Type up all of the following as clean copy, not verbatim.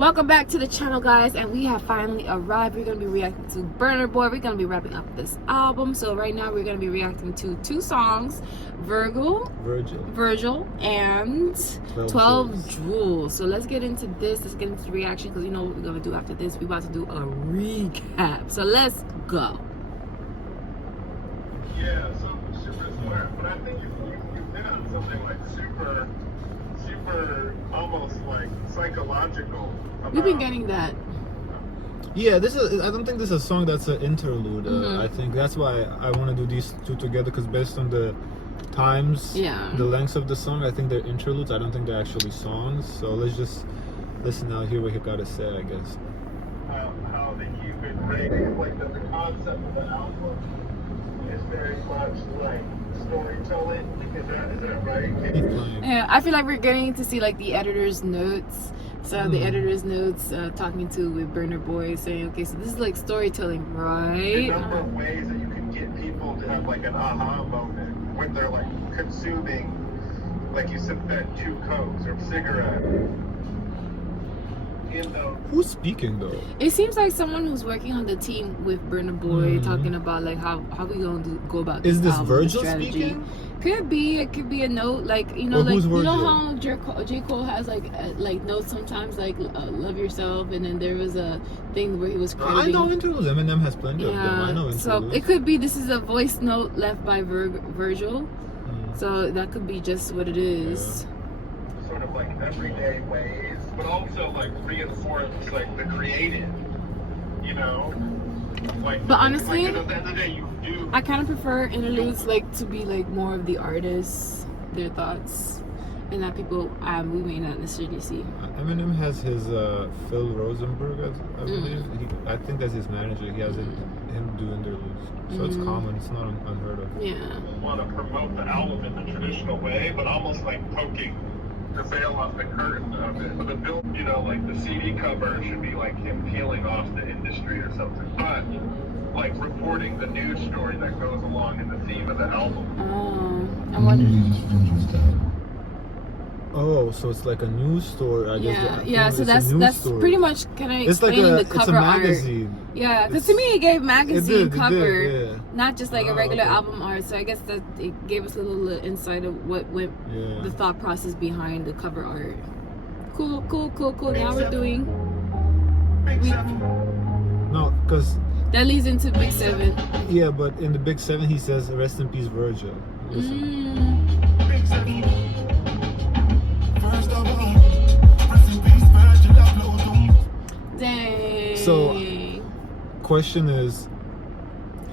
Welcome back to the channel, guys, and we have finally arrived. We're going to be reacting to Burna Boy. We're going to be wrapping up this album. So right now we're going to be reacting to two songs, Virgil, and 12 Jewels. So let's get into this. Let's get into the reaction, because you know what we're going to do after this. We're about to do a recap. So let's go. Yeah, something super smart, but I think you've hit on something like super almost like psychological. We've been getting that. Yeah, this is. I don't think this is a song that's an interlude. I think that's why I want to do these two together, because based on the times, the lengths of the song, I think they're interludes. I don't think they're actually songs. So let's just listen out, hear what he got to say, I guess. How they keep it rating, like the concept of the album is very much like storytelling. Is that right? Yeah, I feel like we're getting to see like the editor's notes. So the editor's notes talking with Burna Boy, saying, okay, so this is like storytelling, right? The number of ways that you can get people to have like an aha moment when they're like consuming, like you said, that 2 Cokes or cigarette. Who's speaking though? It seems like someone who's working on the team with Burna Boy, talking about like how we going to go about this. Is this album Virgil strategy. speaking? Could be. It could be a note, like you know, Or like who's you know Virgil? how J. Cole has like notes sometimes, like love yourself, and then there was a thing where he was crediting. I know interludes. Eminem has plenty of them. I know interludes. So it could be this is a voice note left by Virgil. So that could be just what it is. Sort of like everyday ways, but also like reinforce like the creative, you know. Like, but honestly, like, at the end of the day, you do. I kind of prefer interludes like to be like more of the artists, their thoughts, and that people we may not necessarily see. Eminem has his Phil Rosenberg, I believe. I think that's his manager. He has him do interludes, so it's common. It's not unheard of. Yeah. Want to promote the album in the traditional way, but almost like poking the veil off the curtain of it. But the bill, you know, like the CD cover should be like him peeling off the industry or something. But like reporting the news story that goes along in the theme of the album. I'm wondering. Oh, so it's like a news story. I guess. So that's pretty much kind of explaining the cover it's a magazine. art. Yeah, because to me it gave magazine cover, it did, not just like a regular album art. So I guess that it gave us a little insight of what went the thought process behind the cover art. Cool. Now we're doing. No, because that leads into Big 7. Yeah, but in the Big 7 he says, "Rest in peace, Virgil." Big 7. Dang. So, question is,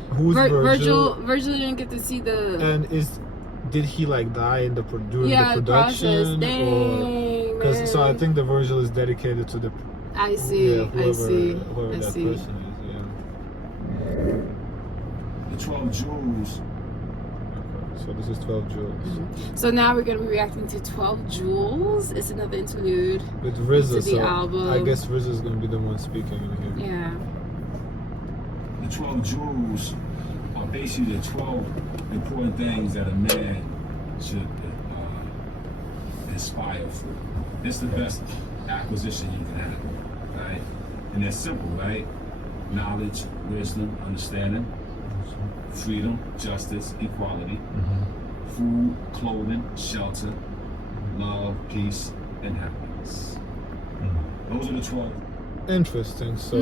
who's Virgil? Virgil didn't get to see the. And did he like die in during the production? Process. Dang, because so I think the Virgil is dedicated to the. I see. Whoever that person is. Yeah. The 12 Jewels. So this is 12 Jewels. So now we're gonna be reacting to 12 Jewels. It's another interlude with RZA. The album. I guess RZA is gonna be the one speaking in here. Yeah. The 12 Jewels are basically the 12 important things that a man should aspire for. It's the best acquisition you can have, right? And they're simple, right? Knowledge, wisdom, understanding, freedom, justice, equality, food, clothing, shelter, love, peace, and happiness. Those are the 12. Interesting. So,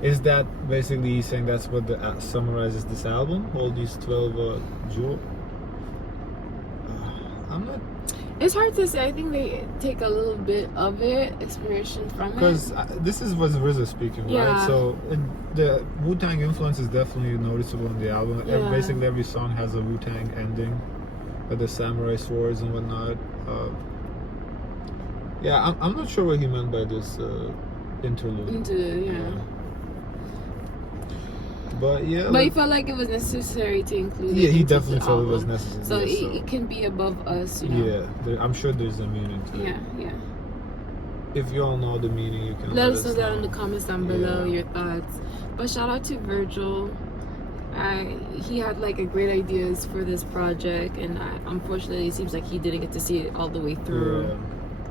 is that basically saying that's what summarizes this album? All these 12 jewels? I'm not. It's hard to say. I think they take a little bit of inspiration from it. Because this is what RZA speaking, right? So the Wu-Tang influence is definitely noticeable in the album. And basically every song has a Wu-Tang ending, with the samurai swords and whatnot. I'm not sure what he meant by this interlude. But he felt like it was necessary to include it. Yeah, he definitely felt it was necessary. So it can be above us, you know. Yeah, I'm sure there's a meaning to it. Yeah. If you all know the meaning, you can let us know down in the comments down below your thoughts. But shout out to Virgil. He had like a great ideas for this project, and unfortunately it seems like he didn't get to see it all the way through.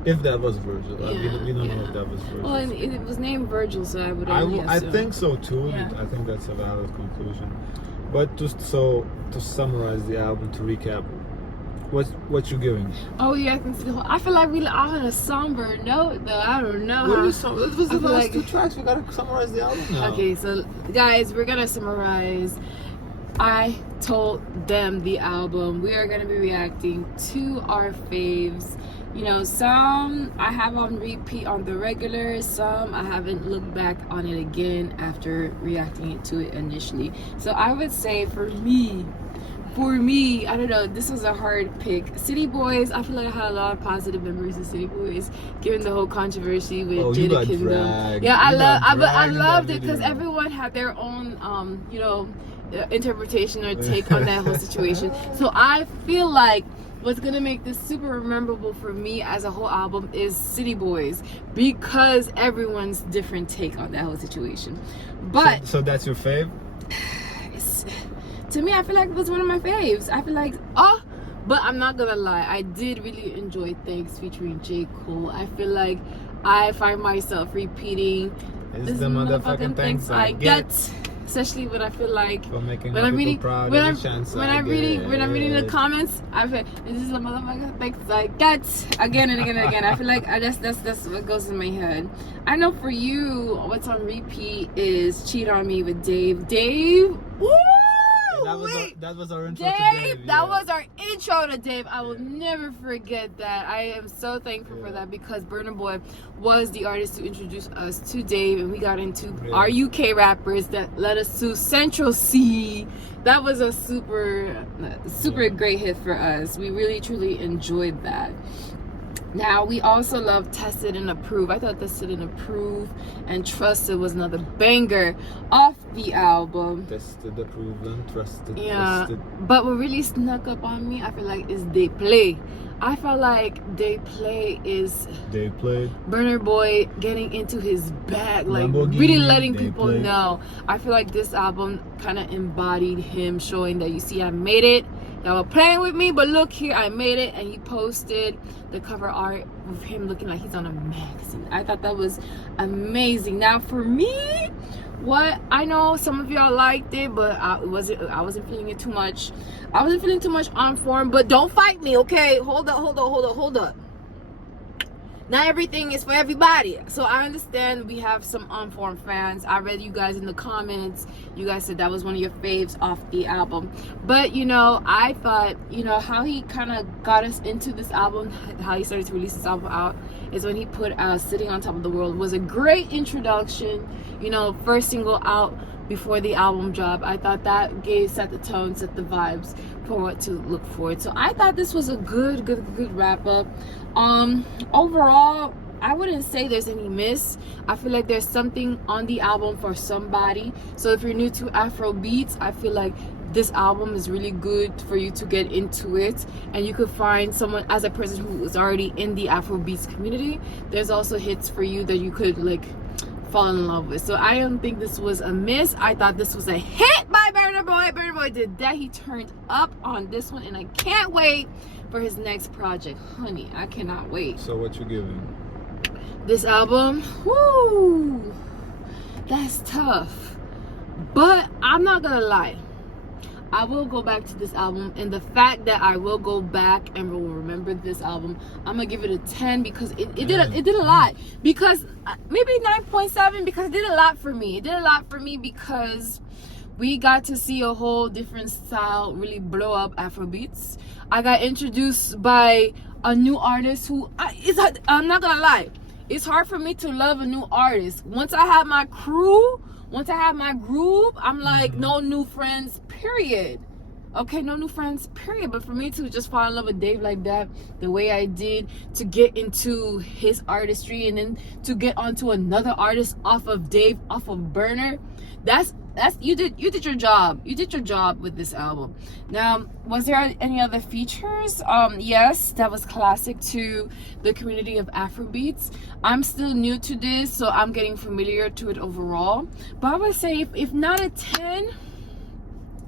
If that was Virgil, we don't know if that was Virgil. Well, and it was named Virgil, so I would. I think so too. Yeah. I think that's a valid conclusion. But to summarize the album, to recap, what you giving? Oh yeah, I feel like we are on a somber note though. I don't know. This was the last 2 tracks. We gotta summarize the album now. Okay, so guys, we're gonna summarize. I told them the album. We are gonna be reacting to our faves. You know, some I have on repeat on the regular, some I haven't looked back on it again after reacting to it initially. So I would say for me, I don't know, this was a hard pick. City Boys, I feel like I had a lot of positive memories of City Boys, given the whole controversy with Jada Kingdom. Dragged. Yeah, I loved it because everyone had their own, you know, interpretation or take on that whole situation. So I feel like what's gonna make this super memorable for me as a whole album is City Boys, because everyone's different take on that whole situation. But so that's your fave? To me, I feel like it was one of my faves. I feel like, but I'm not gonna lie, I did really enjoy Thanks featuring J. Cole. I feel like I find myself repeating, "This is the motherfucking thanks I get." Especially when I feel like when I'm reading the comments, I feel this is the motherfucking thanks I get again and again and again. I feel like that's what goes in my head. I know for you, what's on repeat is "Cheat on Me" with Dave. Woo! That was our intro Dave, to Dave. that was our intro to Dave. I will never forget that. I am so thankful for that, because Burna Boy was the artist to introduce us to Dave, and we got into our UK rappers that led us to Central C. That was a super great hit for us. We really truly enjoyed that. Now, we also love Tested and Approve. I thought Tested and Approve and Trusted was another banger off the album. Tested, Approved, and Trusted. Yeah, Trusted. but what really snuck up on me, I feel like, is They Play. I felt like They Play is Burna Boy getting into his bag, like really letting people know. I feel like this album kind of embodied him, showing that, you see, I made it. Y'all were playing with me, but look here, I made it. And he posted the cover art with him looking like he's on a magazine. I thought that was amazing. Now for me, what I know some of y'all liked it, but I wasn't feeling it too much. I wasn't feeling too much on form, but don't fight me, okay? Hold up. Not everything is for everybody. So I understand we have some on-form fans. I read you guys in the comments. You guys said that was one of your faves off the album. But, you know, I thought, you know, how he kind of got us into this album, how he started to release this album out, is when he put Sitting on Top of the World. Was a great introduction. You know, first single out before the album drop. I thought that set the tone, set the vibes for what to look forward. So I thought this was a good wrap up. Overall, I wouldn't say there's any miss. I feel like there's something on the album for somebody. So if you're new to afrobeats, I feel like this album is really good for you to get into it, and you could find someone, as a person who is already in the afrobeats community, there's also hits for you that you could like fall in love with. So I don't think this was a miss. I thought this was a hit by Burna Boy. Burna Boy did that. He turned up on this one, and I can't wait for his next project. Honey, I cannot wait. So what you giving? This album, whoo, that's tough. But I'm not gonna lie, I will go back to this album, and the fact that I will go back and will remember this album, I'm gonna give it a 10 because it did a lot. Because maybe 9.7 because it did a lot for me. It did a lot for me because we got to see a whole different style really blow up afrobeats. I got introduced by a new artist who I'm not gonna lie, it's hard for me to love a new artist. Once I have my crew, once I have my group, I'm like, no new friends, period. Okay, no new friends, period. But for me to just fall in love with Dave like that, the way I did, to get into his artistry and then to get onto another artist off of Dave, off of Burna, that's you did your job. You did your job with this album. Now, was there any other features? Yes, that was classic to the community of afrobeats. I'm still new to this, so I'm getting familiar to it overall. But I would say if not a 10,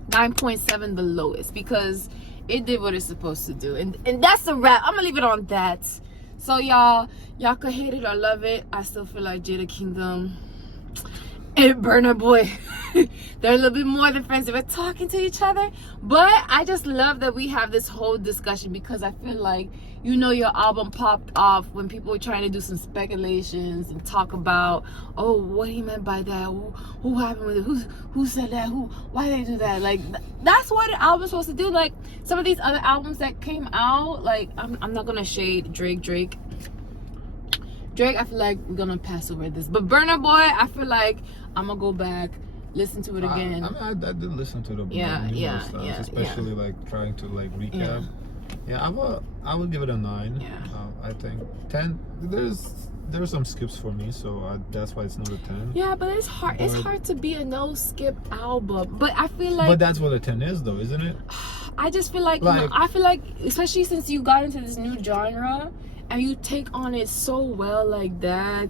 9.7 the lowest, because it did what it's supposed to do. And that's a wrap. I'm gonna leave it on that. So y'all could hate it or love it. I still feel like Jada Kingdom and Burna Boy, they're a little bit more than friends. They're talking to each other. But I just love that we have this whole discussion, because I feel like, you know, your album popped off when people were trying to do some speculations and talk about, oh, what he meant by that, who happened with it, who said that, why they do that. Like, that's what an album's supposed to do. Like some of these other albums that came out, like, I'm not gonna shade Drake, I feel like we're gonna pass over this. But Burna Boy, I feel like I'm gonna go back, listen to it again. I did listen to the stuff, especially like trying to like recap. Yeah, I would give it a 9. Yeah. I think 10. There's some skips for me, so that's why it's not a 10. Yeah, but it's hard. It's hard to be a no skip album. But I feel like. But that's what a 10 is, though, isn't it? I just feel like I feel like, especially since you got into this new genre and you take on it so well like that,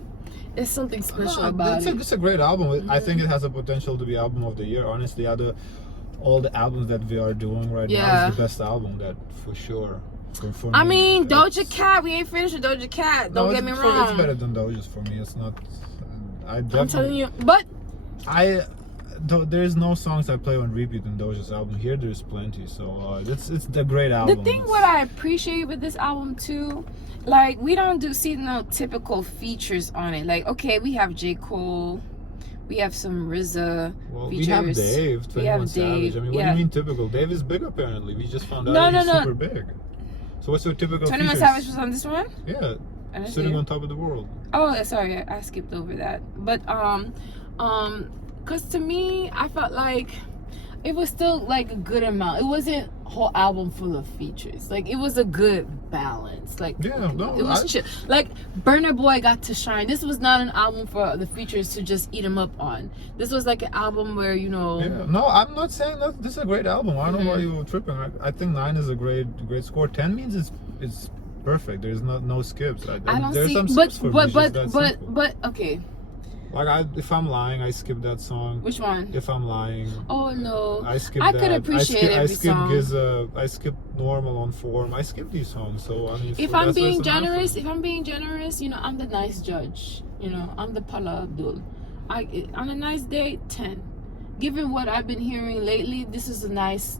it's something special about it. It's a great album. I think it has the potential to be album of the year. Honestly, all the albums that we are doing right now is the best album, that for sure. For I me, mean, Doja Cat. We ain't finished with Doja Cat. Don't get me wrong. It's better than Doja's for me. It's not. I'm telling you, but there's no songs I play on repeat in Doja's album. Here, there's plenty. So it's a great album. The thing what I appreciate with this album too, like, we don't see no typical features on it. Like, okay, we have J. Cole. We have some RZA features. We have Dave, 21 Savage. I mean, what do you mean typical? Dave is big apparently. We just found out he's super big. So what's your typical 21 Savage was on this one? Yeah. Sitting on top of the world. Oh, sorry, I skipped over that. But cause to me, I felt like it was still like a good amount. It wasn't a whole album full of features. Like, it was a good balance. Like, it was chill. Like, Burna Boy got to shine. This was not an album for the features to just eat them up on. This was like an album where, you know. Yeah. No, I'm not saying that this is a great album. I don't know why you were tripping. I think 9 is a great score. 10 means it's perfect. There's no skips. I don't there's see. Some skips for me. But okay. Like, if I'm lying, I skip that song. Which one? If I'm lying. Oh no. I skip that. I could appreciate every song. Giza. I skip Normal on Form. I skip these songs. So I mean, if I'm being generous, you know, I'm the nice judge. You know, I'm the Paula Abdul. On a nice day, 10. Given what I've been hearing lately, this was a nice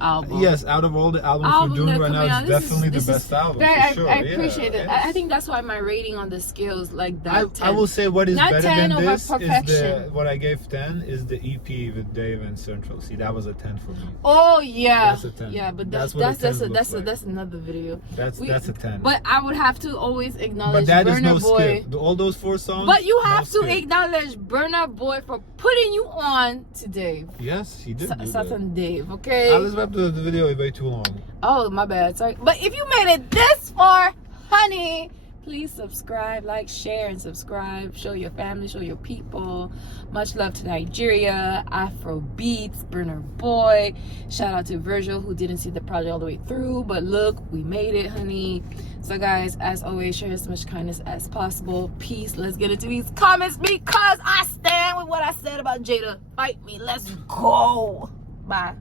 album. Yes, out of all the albums we're doing right now, it's definitely the best album. I appreciate it. I think that's why my rating on the scale is like that. 10. I will say what is not better 10 than this is what I gave 10 is the EP with Dave and Central. See, that was a 10 for me. Oh yeah, that's a 10. Yeah, but that's another video. That's a 10. But I would have to always acknowledge. But that Burna is no Boy. skip. All those 4 songs. But you have to acknowledge Burna Boy for putting you on to Dave. Yes, he did. Certain Dave, okay? Let's wrap the video way too long. Oh, my bad. Sorry. But if you made it this far, honey, please subscribe, like, share, and subscribe. Show your family, show your people. Much love to Nigeria, Afrobeats, Burna Boy. Shout out to Virgil, who didn't see the project all the way through. But look, we made it, honey. So guys, as always, share as much kindness as possible. Peace. Let's get into these comments, because I stand with what I said about Jada. Fight me. Let's go. Bye.